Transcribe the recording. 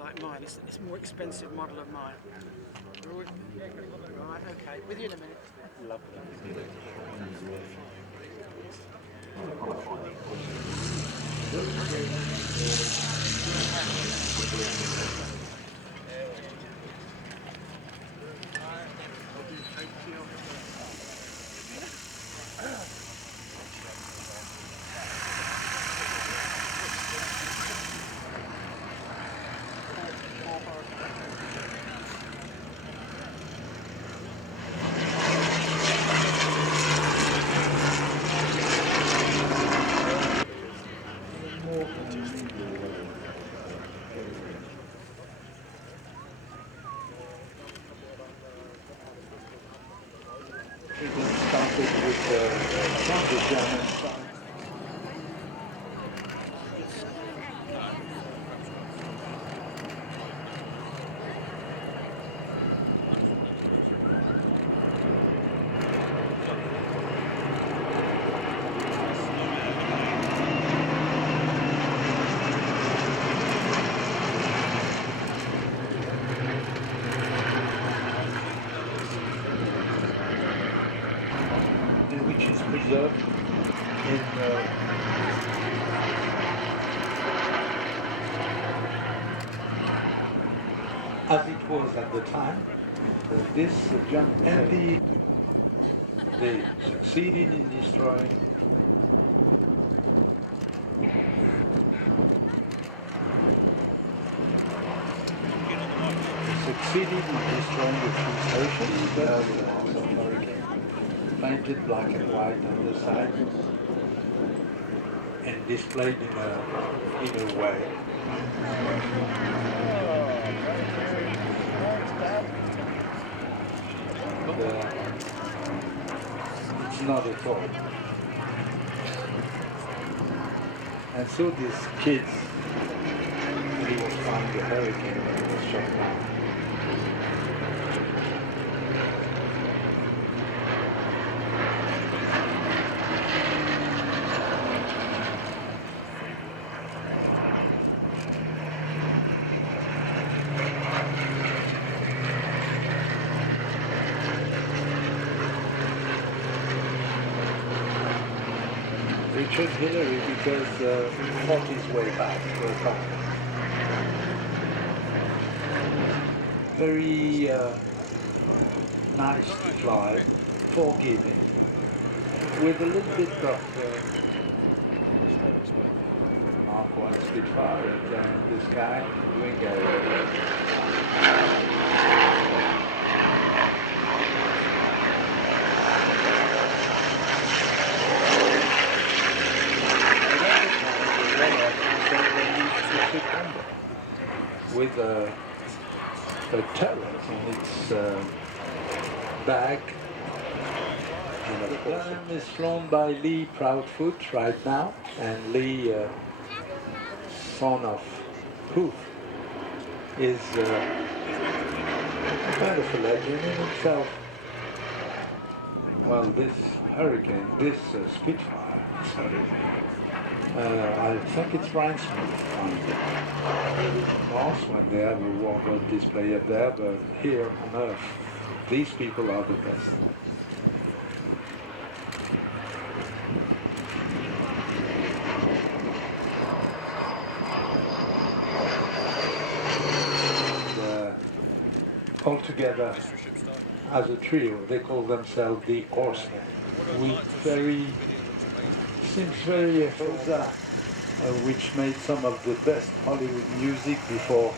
like mine. It's a more expensive model of mine. Right, okay. With you in a minute. Started with the German side. Which is preserved in as it was at the time. This jump and they succeeded in destroying the two stations, but the Hurricane painted black and white on the side and displayed in a way. It's not at all. And so these kids, he was flying the Hurricane when it was shot down. Richard Hillary because he fought his way back. Very nice to fly, forgiving, with a little bit of Mark 1 Spitfire in the sky doing with a turret on its back. And the Blenheim is flown by Lee Proudfoot right now, and Lee, son of Hoof, is kind of a legend in himself. Well, this Hurricane, this Spitfire, sorry, I think it's Rhinesmith on Mars when they have a warbird display up there, but here on Earth, these people are the best. And, altogether, as a trio, they call themselves the Horsemen, with seems very Rosa, which made some of the best Hollywood music before